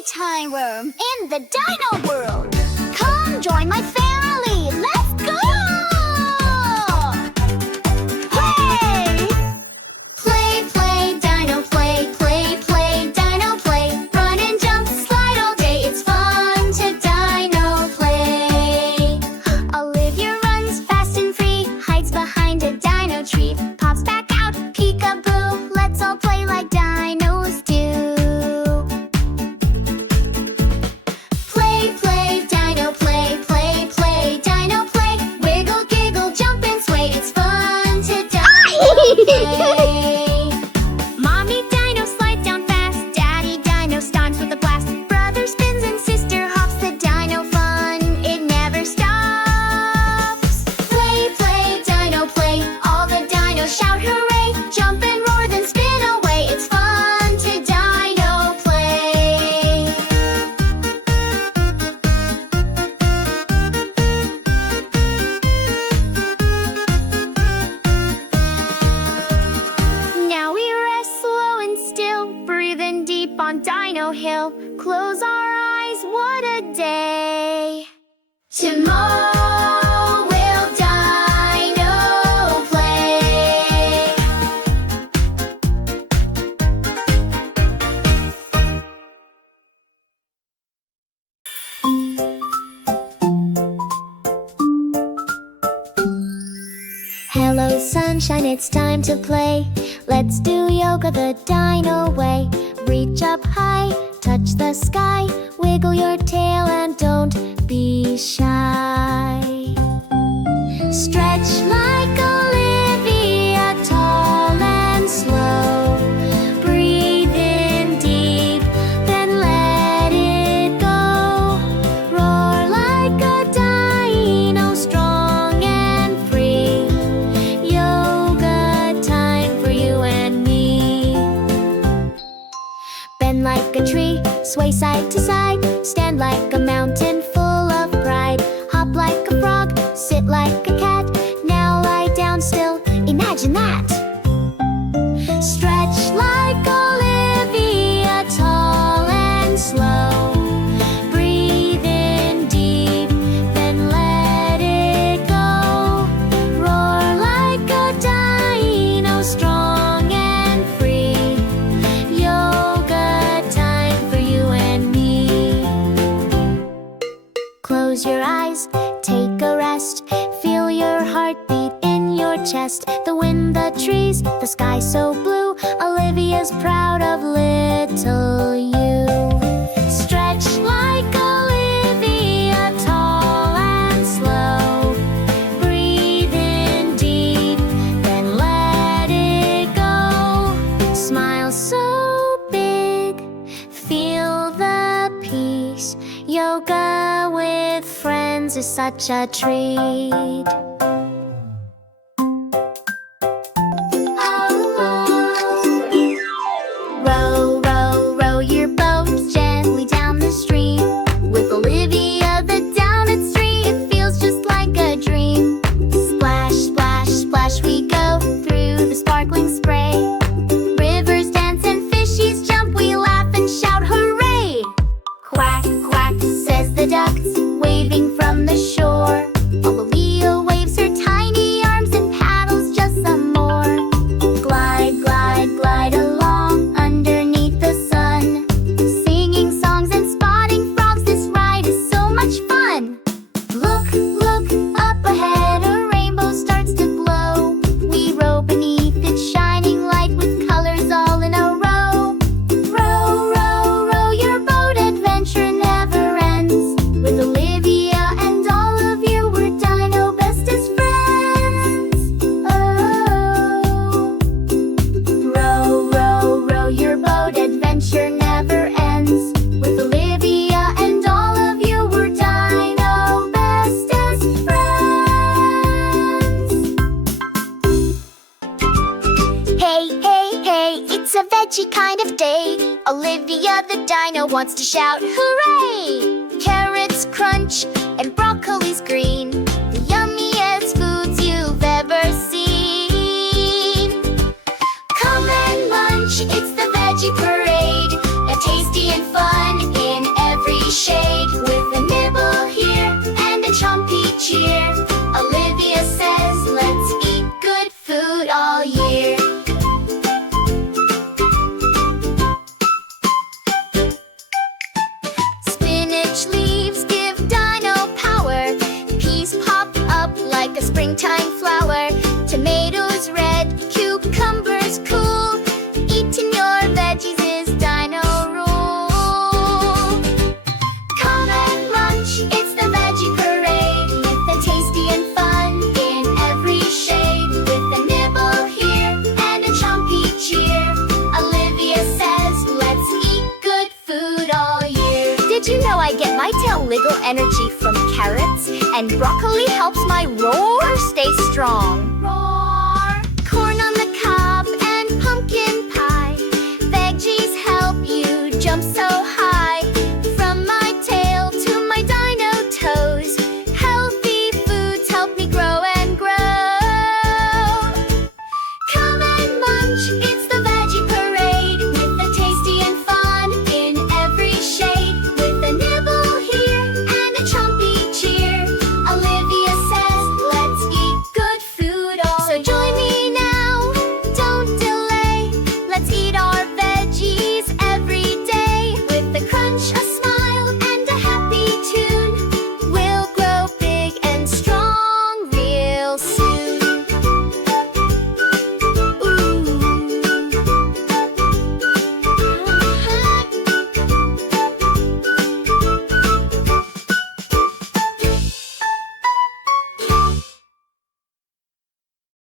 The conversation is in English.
Playtime room in the Dino world. Come join my family. Let's go! Play! Play, play, Dino play, play, play, Dino play. Run and jump, slide all day. It's fun to Dino play. Olivia runs fast and free, hides behind a dino tree, pops back out, peekaboo. Let's all play like dinos do. Play, play, Dino play, play, play, Dino play. Wiggle, giggle, jump and sway. It's fun to Dino play. Mommy Dino slides down fast, Daddy Dino stomps with a blast. Brother spins and sister hops. The Dino fun, it never stops. Play, play, Dino play. All the dinos shout hooray. Jump and roar, then spin away. It's fun to Dino play. Now we rest slow and still, breathing deep on Dino Hill. Close our eyes, what a day. Tomorrow we'll Dino play. Hello sunshine, it's time to play. Let's do yoga the Dino way. Reach up high, touch the sky. Wiggle your tail and don't be shy. Stretch like Olivia, tall and slow. Breathe in deep, then let it go. Roar like a dino, strong and free. Yoga time for you and me. Bend like a tree, sway side to side. Stand like a mountain full of pride. Hop like a frog, sit like a cat. Now lie down still, imagine that. Stretch like Olivia, tall and slow. Breathe in deep, then let it go. Roar like a dino, strong and free. Yoga time for you and me. Close your eyes, take a rest. Feel your heartbeat in your chest. The wind, the trees, the sky so blue. Olivia's proud of little you. Stretch like Olivia, tall and slow. Breathe in deep, then let it go. Smile so big, feel the peace. Yoga with friends is such a treat. Row, row, row your boat gently down the stream. With Olivia the down at stream, it feels just like a dream. Splash, splash, splash we go through the sparkling spray. Rivers dance and fishies jump, we laugh and shout hooray. Quack, quack, says the ducks, waving from the shore. Olivia waves her tiny arms and paddles just some more. Glide, glide, glide along underneath the sun. Singing songs and spotting frogs, this ride is so much fun. Look, look, up ahead, a rainbow starts to glow. We row beneath its shining light with colors all in a row. Row, row, row your boat, adventure never ends. With Olivia and all of you, we're Dino bestest friends. Oh, row, row, row your boat, adventure never ends. With Olivia and all of you, we're Dino bestest friends. Hey, hey, hey, it's a veggie kind of day. Olivia the Dino wants to shout hooray! Carrots crunch and broccoli's green, the yummiest foods you've ever seen. Come and lunch, it's the Veggie Parade, a tasty and fun springtime flower. Tomatoes red, cucumbers cool. Eating your veggies is Dino rule. Come and lunch, it's the Veggie Parade. With the tasty and fun in every shade. With a nibble here and a chompy cheer. Olivia says, let's eat good food all year. Did you know I get my tail wiggle energy from carrots? And broccoli helps my roar stay strong.